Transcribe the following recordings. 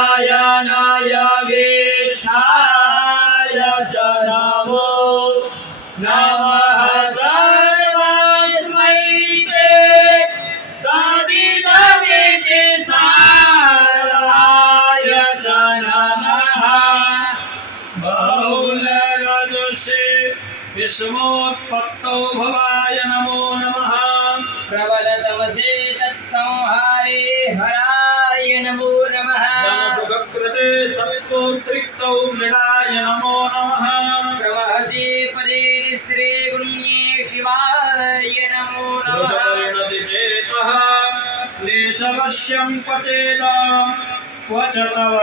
नारायणाय वेशाय च नमो नमः सर्वस्मै ते तदिदमिति साराय च नमः बहुलरजसे विश्वोत्पत्तौ भवाय नमो नमः प्रबलतमसे तत्संहारे हराय नमो नमः सुखकृते सवितोद्रिक्तौ मृडाय नमो नमः प्रवहसे पदे निस्त्रे गुण्ये शिवाय नमो नमः चेतः क्लेशवश्यं क्वचेद क्वच तव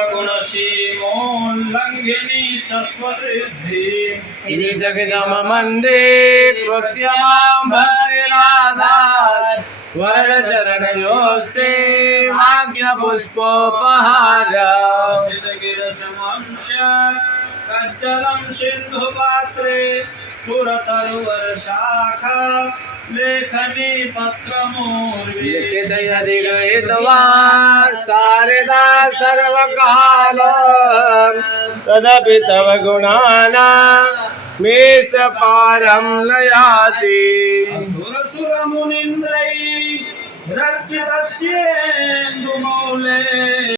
गुणसीमोल्लङ्घिनी सस्वृद्धि इति जगदममन्दे कृत्यमां भक्तिराधात् वरचरणयोस्ते भाग्यपुष्पोपहार कज्जलं सिन्धुपात्रे सुरतरुवरशाखा लेखनी पत्रमूर्वी लिखित यदि गृहीत्वा शारदा सर्वकाल तदपि तव गुणानां मेष पारं न याति सुरसुरमुनीन्द्रैः रचितस्येन्दुमौले